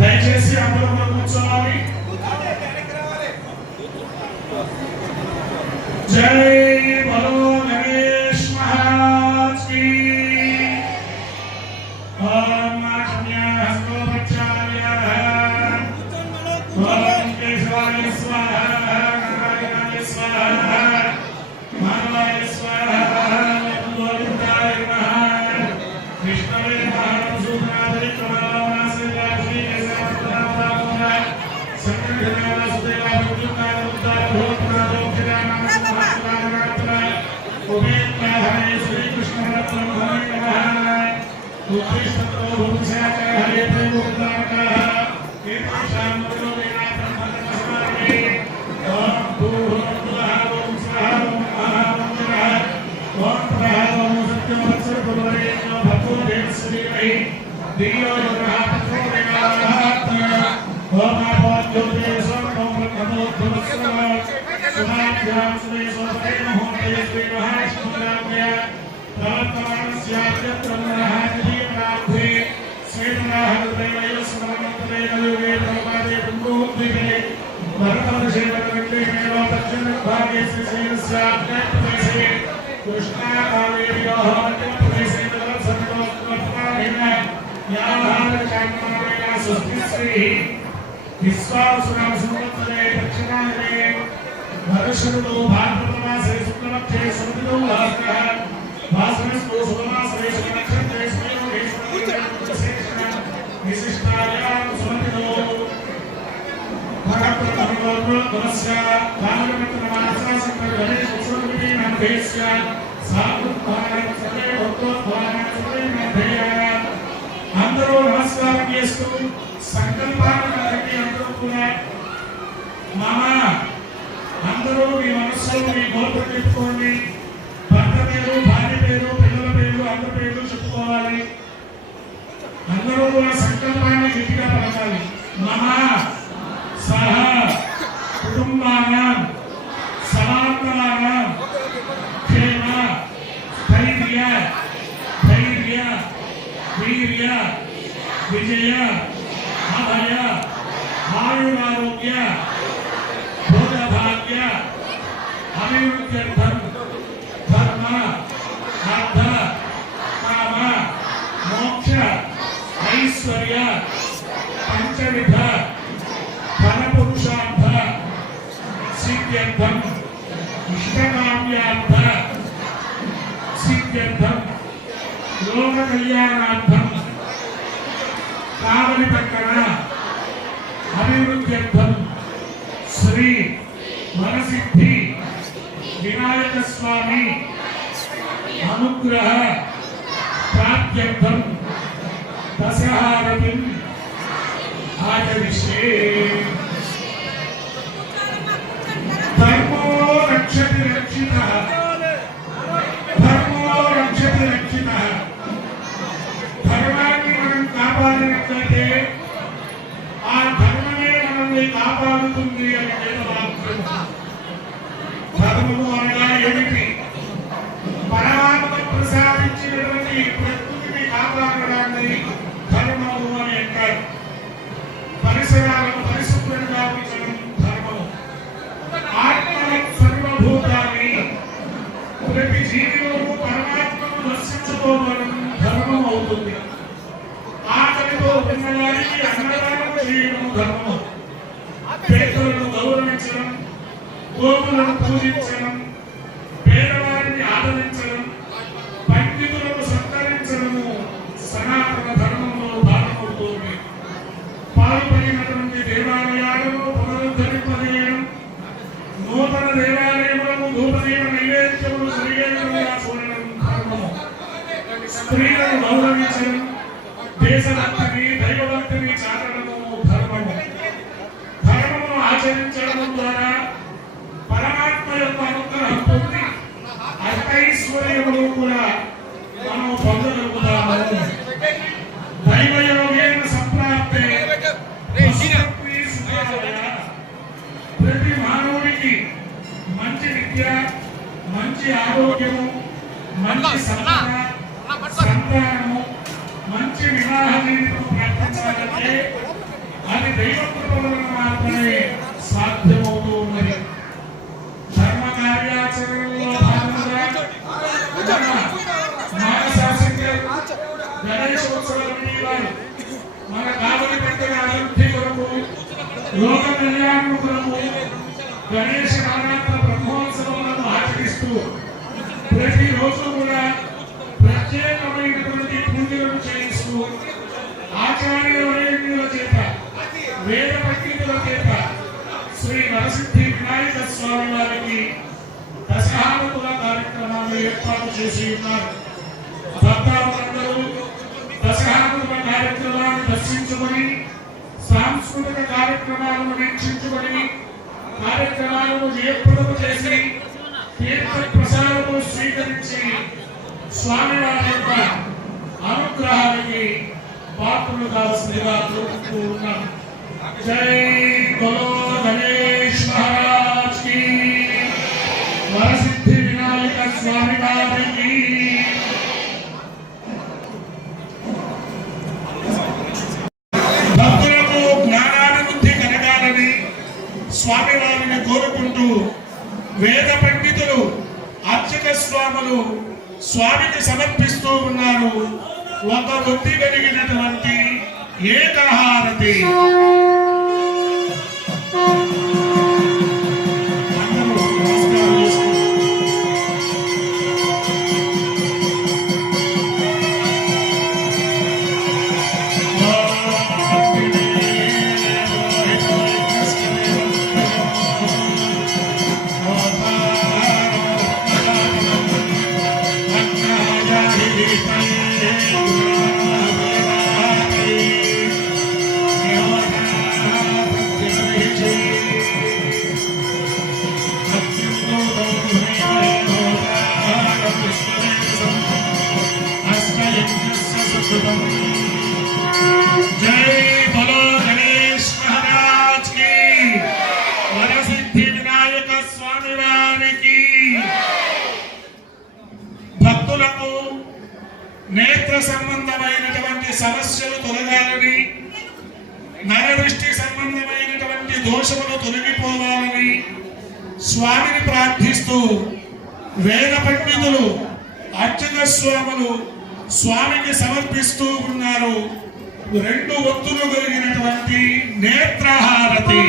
దయచేసి అందరూ కూర్చోవాలి. జై బలో గణేష్ మహారాజ్ కి. ఓం మాధవ్యాస్తో ప్రచార్య ఓం కేశవాయ స్వాహ నారాయణాయ స్వాహ మాధవాయ స్వాహ గోవిందాయ నమః విష్ణవే నమః సూత్రాధి క్రమణాసయాశ్రీ కేశవాయ సంకృతనామ సుదేవా భూతాయ ఉద్ధార భూతనాదో కిరాణం మహాత్మానాత్మ ఓమేత్ర హరే శ్రీ కృష్ణ పరబ్రహ్మణే నమః ఉత్తిష్టతో భూమిశాచ హరే ప్రేమోద్ధారకః కీర్తిశాం మధురోవేనాథం భగవస్వామి ఓం భూర్భువః ఓం స్వః ఓం మహామంత్రః ఓం ప్రహ ఓం సత్యవత్సర భగవరేణ్యో భగవో దేవశ్రీమహి ధియో యోనః ప్రచోదయాత్ ఓం ఆపోద్యోతే స్వర్గం బ్రహ్మోద్భవస్వ సుమాభ్యాం శ్రీ సోపతే మహోదయ శ్రీ మహావిష్ణురామయ భరశుడు భారతమాసే శుక్లపక్షే సముద్రో భాస్కర భాస్కరస్తో సుమాసే నక్షత్రే స్మయోగే విశిష్టాయాం సమతిలో భగవద్గోత్ర నమస్య భాగవతమాసా సంకర గణేశ ఉత్సవే నమఃస్య సాధుభారత సర్వే భక్తోద్భారత సర్వే నమః. అందరూ నమస్కారం చేస్తూ సంకల్పాలను కలిగి అందరూ కూడా మామ అందరూ మీ మనస్సులో మీ గోత్రం చెప్పుకోండి. భర్త పేరు, భార్య పేరు, పిల్లల పేరు, అందరి పేర్లు చెప్పుకోవాలి. అందరూ కూడా సంకల్పాన్ని గట్టిగా పలకాలి. మహా సహ కుటుంబానాం సమాంతరానాం క్షేమ ధైర్య ధైర్య వీర్య విజయ అభయ ఆయురారోగ్య భోగభాగ్య అభివృద్ధ్యర్థం ధర్మ అర్థ కామ మోక్ష ఐశ్వర్య పంచవిధ ఫలపురుషార్థ సిద్ధ్యర్థం ఇష్టకామ్యార్థ సిద్ధ్యర్థం లోక కళ్యాణార్థం కావలి పక్కన అభివృద్ధ్యర్థం శ్రీ వరసిద్ధి వినాయక స్వామి అనుగ్రహ ప్రాప్త్యర్థం దశహారతిం ఆచరిష్యే. ధర్మో రక్షతి రక్షితః ధర్మో రక్షతి రక్షితః. ధర్మాన్ని మనం కాపాడినట్లయితే ఆ ధర్మమే మనల్ని కాపాడుతుంది అని వేదవాక్యం. ధర్మము అనగా ఏమిటి? పరమాత్మ ప్రసాదించినటువంటి ప్రకృతిని కాపాడడాన్ని ధర్మము అని అంటారు. పరిసరాలను పరిశుభ్రంగా ఉంచడం ధర్మము. ఆత్మ సర్వభూతాన్ని ప్రతి జీవిలోనూ పరమాత్మను దర్శించుకోవడం ధర్మం అవుతుంది. ఆకలితో ఉన్నవారికి అన్నదానం చేయడం ధర్మం. పేదలను గౌరవించడం, గోవులను పూజించడం, పేదవారిని ఆదరించడం, పండితులను సత్కరించడము సనాతన ధర్మంలో భాగమవుతుంది. పాల్పడినటువంటి దేవాలయాలను పునరుద్ధరింపజేయడం, నూతన దేవాలయములను ధూపదీప నైవేద్యములు జరిగేవిధంగా చూడడం ధర్మము. స్త్రీలను గౌరవించడం, దేశభక్తిని దైవభక్తిని చాటడము ధర్మము. ధర్మము ఆచరించడం ద్వారా పరమాత్మ యొక్క అనుగ్రహం పొంది అష్టైశ్వర్యములు కూడా మనం పొందగలుగుతాము. దైవయోగేన సంప్రాప్తే ప్రతి మానవుడికి మంచి విద్య, మంచి ఆరోగ్యము, మంచి సంతానము, మంచి వివాహ జీవితం ప్రార్థించాలంటే అది దైవ కృప వలన మాత్రమే సాధ్యమవుతూ ఉన్నది. ధర్మ కార్యాచరణలో భాగంగా గణేశోత్సవాన్ని మన కావలి పెద్దల అభివృద్ధి కొరకు, లోక కళ్యాణం కొరకు గణేష్ నవరాత్ర బ్రహ్మోత్సవాలను ఆచరిస్తూ ప్రతిరోజు కూడా ప్రత్యేకమైనటువంటి పూజలను చేయిస్తూ ఆచార్య వర్యుల చేత, వేద పండితుల చేత శ్రీ వరసిద్ధి వినాయక స్వామి వారికి దశహారతుల కార్యక్రమాలు ఏర్పాటు చేసి ఉన్నారు. భక్తాదులందరూ దశహారతుల కార్యక్రమాన్ని దర్శించుకొని, సాంస్కృతిక కార్యక్రమాలను వీక్షించుకొని, కార్యక్రమాలను జయప్రదము చేసి తీర్థ ప్రసాదము స్వీకరించి స్వామివారి యొక్క అనుగ్రహానికి పాత్రలు కావాల్సిందిగా కోరుకుంటూ ఉన్నాం. జై బలో గణేష్ మహారాజ్ కి, వరసిద్ధి వినాయక స్వామి వారికి. భక్తులకు జ్ఞానాభివృద్ధి కలగాలని స్వామివారిని కోరుకుంటూ వేద పండితులు, అర్చక స్వాములు స్వామికి సమర్పిస్తూ ఉన్నారు ఒక బుద్ధి కలిగినటువంటి ఏకహారతి. జై బలో గణేష్ మహారాజ్ కి, వరసిద్ధి వినాయక స్వామి వారికి. భక్తులకు నేత్ర సంబంధమైనటువంటి సమస్యలు తొలగాలని, నరదృష్టి సంబంధమైనటువంటి దోషములు తొలగిపోవాలని స్వామిని ప్రార్థిస్తూ వేద పండితులు, అర్చక స్వాములు స్వామికి సమర్పిస్తూ ఉన్నారు రెండు ఒత్తులు కలిగినటువంటి నేత్రహారతి.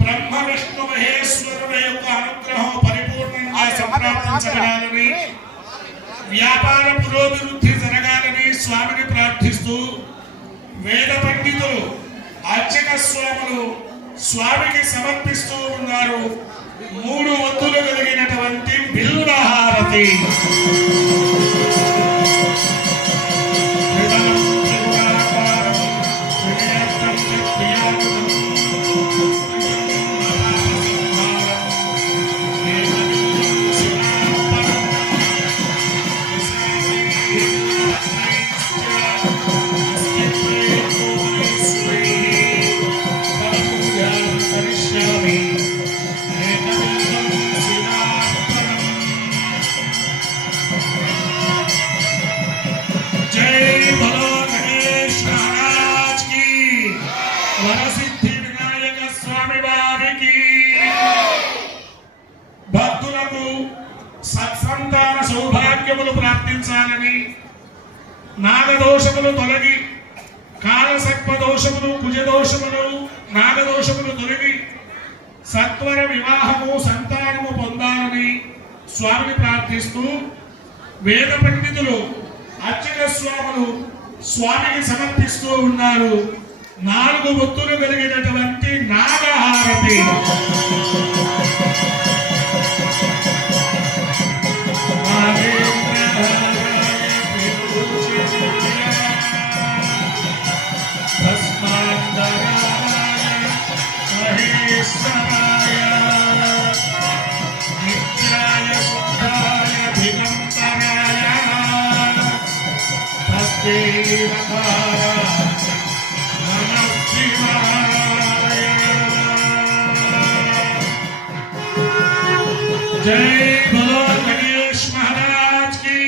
బ్రహ్మ విష్ణు మహేశ్వరుల యొక్క అనుగ్రహం పరిపూర్ణంగా సంప్రాప్తించగలని, వ్యాపార పురోభివృద్ధి జరగాలని స్వామిని ప్రార్థిస్తూ వేద పండితులు, అర్చక స్వాములు స్వామికి సమర్పిస్తూ ఉన్నారు మూడు ఒత్తులు కలిగినటువంటి బిల్వహారతి. వరసిద్ధి వినాయక స్వామి వారికి. భక్తులకు సత్సంతాన సౌభాగ్యములు ప్రార్థించాలని, నాగదోషములు తొలగి, కాలసర్ప దోషములు, కుజదోషములు, నాగదోషములు తొలగి సత్వర వివాహము సంతానము పొందాలని స్వామిని ప్రార్థిస్తూ వేద పండితులు అర్చక స్వాములు స్వామికి సమర్పిస్తూ ఉన్నారు 4 ఒత్తులు కలిగినటువంటి నాగహారతి. जय बोलो गणेश महाराज की,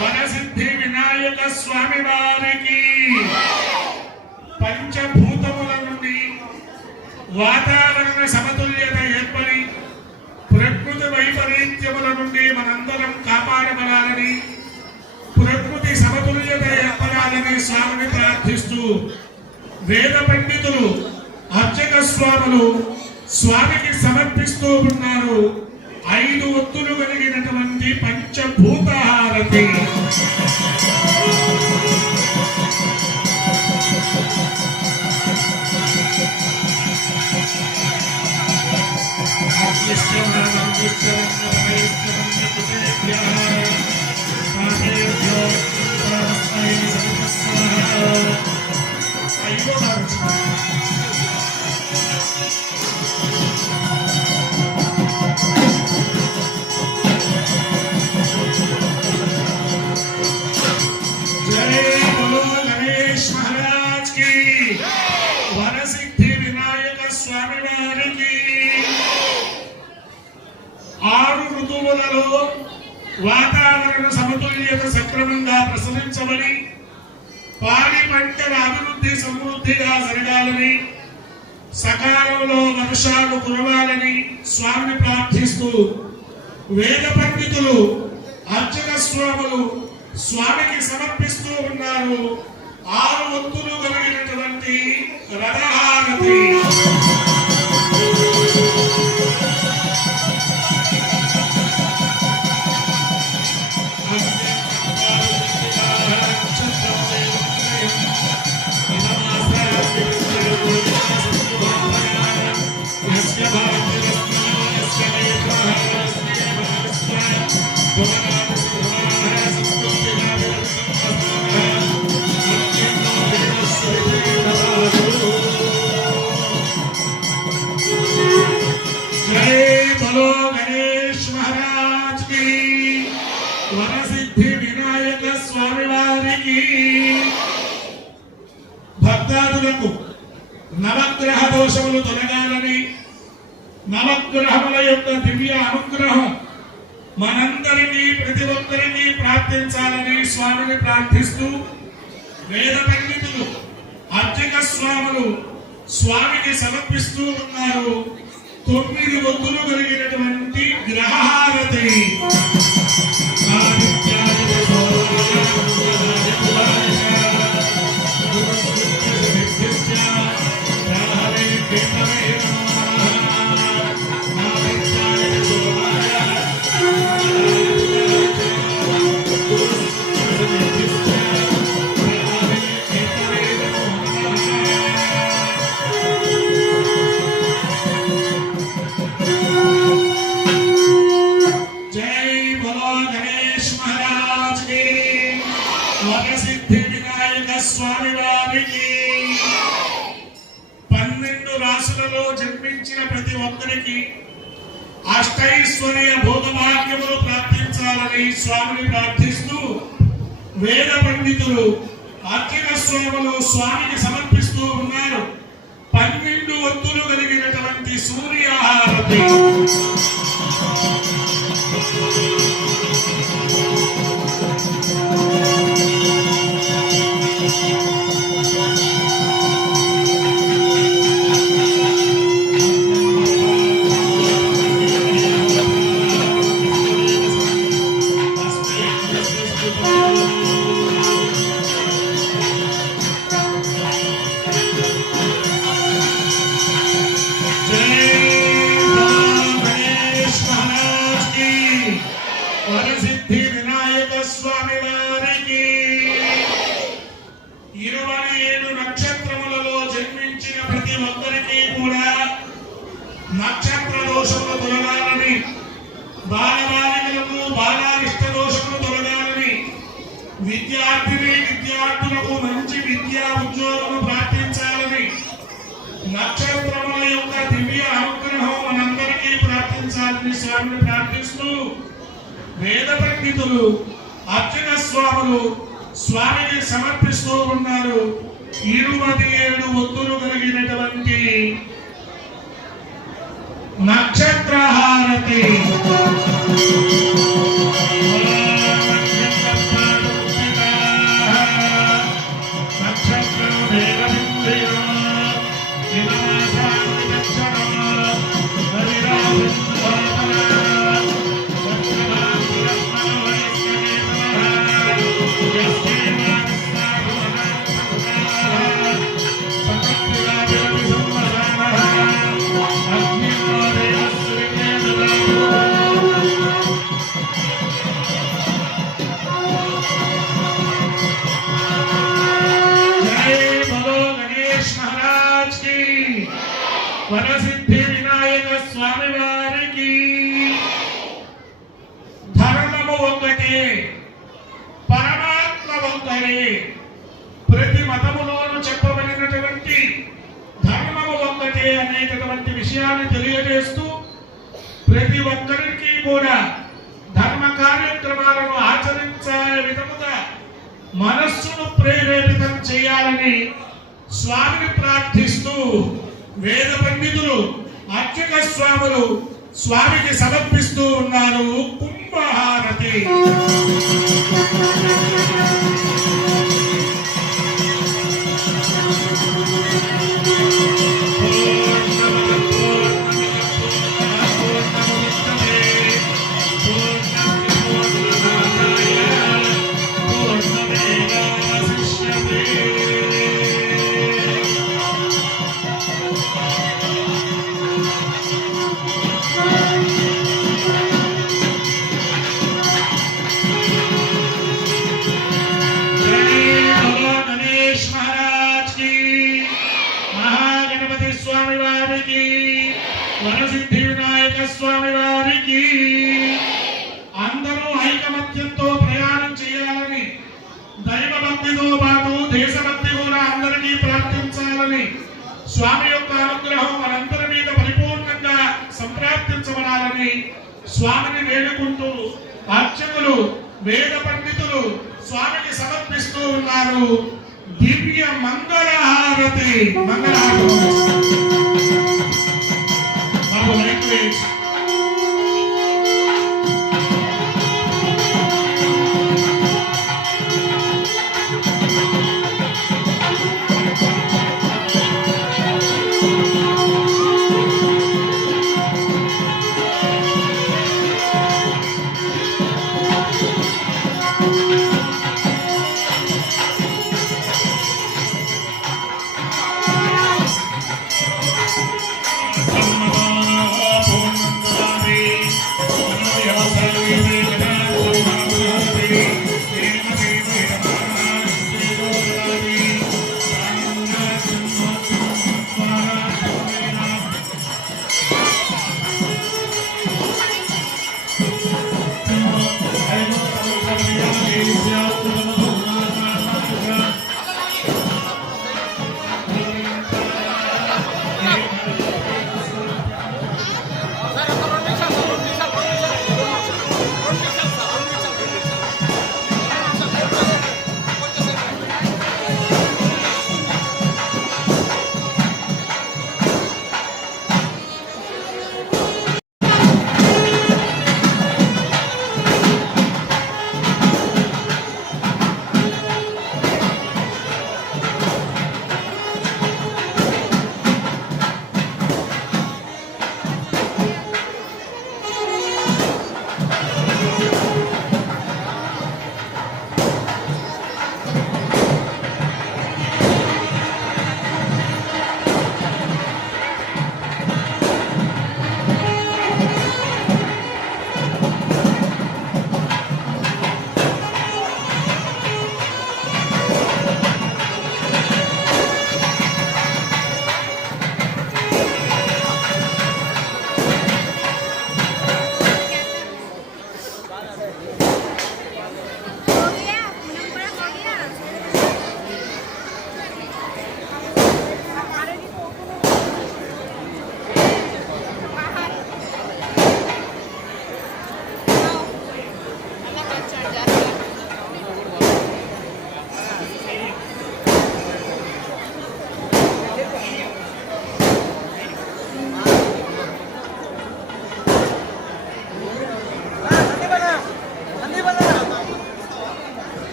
वरसिद्धि विनायक स्वामी वारिकी. పంచభూతముల నుండి వాతావరణ సమతుల్యత ఏర్పడి ప్రకృతి వైపరీత్యముల నుండి మనందరం కాపాడబడాలని, ప్రకృతి సమతుల్యత ఏర్పడాలని స్వామిని ప్రార్థిస్తూ వేద పండితులు అర్చక స్వాములు స్వామికి సమర్పిస్తూ ఉన్నారు 5 ఒత్తులు కలిగినటువంటి పంచభూత హారతి. వాతావరణ సమతుల్యత సక్రమంగా ప్రసరించబడి పాడి పంటల అభివృద్ధి సమృద్ధిగా జరగాలని, సకాలంలో వర్షాలు కురవాలని స్వామిని ప్రార్థిస్తూ వేద పండితులు అర్చక స్వాములు స్వామికి సమర్పిస్తూ ఉన్నారు 6 ఒత్తులు కలిగినటువంటి రథహారతి. భక్తాదులకు నవగ్రహ దోషములు తొలగాలని, నవగ్రహముల యొక్క దివ్య అనుగ్రహం మనందరినీ ప్రతి ఒక్కరిని ప్రార్థించాలని స్వామిని ప్రార్థిస్తూ వేద పండితులు అర్చక స్వాములు స్వామికి సమర్పిస్తూ ఉన్నారు 9 ఒత్తులు కలిగినటువంటి గ్రహహారతి. వరసిద్ధి వినాయక స్వామి వారికి 12 రాసులలో జన్మించిన ప్రతి ఒక్కరికి అష్టైశ్వర్య భోగభాగ్యములు ప్రార్థించాలని స్వామిని ప్రార్థిస్తూ వేద పండితులు అర్చక స్వాములు స్వామికి సమర్పిస్తూ ఉన్నారు 12 ఒత్తులు కలిగినటువంటి సూర్యహారతి. Jai నక్షత్ర దోషములు తొలగాలని, బాలబాలికలకు బాలారిష్ట దోషములు తొలగాలని, విద్యార్థులకు మంచి విద్యా ఉద్యోగము ప్రార్థించాలని, నక్షత్రముల యొక్క దివ్య అనుగ్రహం మనందరికీ ప్రార్థించాలని స్వామిని ప్రార్థిస్తూ వేద పండితులు అర్చక స్వాములు స్వామికి సమర్పిస్తూ ఉన్నారు 27 ఒత్తులు కలిగినటువంటి నక్షత్రహారతి. వరసిద్ధి వినాయక స్వామి వారికి ధర్మము ఒక్కటే, పరమాత్మ ఒక్కటే. ప్రతి మతములోనూ చెప్పబడినటువంటి ధర్మము ఒక్కటే అనేటటువంటి విషయాన్ని తెలియజేస్తూ ప్రతి ఒక్కరికి కూడా ధర్మ కార్యక్రమాలను ఆచరించే విధముగా మనస్సును ప్రేరేపితం చేయాలని స్వామిని ప్రార్థిస్తూ వేద పండితులు అర్చక స్వాములు స్వామికి సమర్పిస్తూ ఉన్నారు కుంభహారతి. వరసిద్ధి వినాయక స్వామి వారికి అందరూ ఐకమత్యంతో ప్రయాణం చేయాలని, దైవ భక్తితో పాటు దేశభక్తి కూడా అందరికీ ప్రార్థించాలని, స్వామి యొక్క అనుగ్రహం మనందరి మీద పరిపూర్ణంగా సంప్రాప్తించబడాలని స్వామిని వేడుకుంటూ అర్చకులు వేద పండితులు స్వామికి సమర్పిస్తూ ఉన్నారు దివ్య మంగళహారతి. మంగళహారతి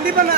సందీప్ అన్న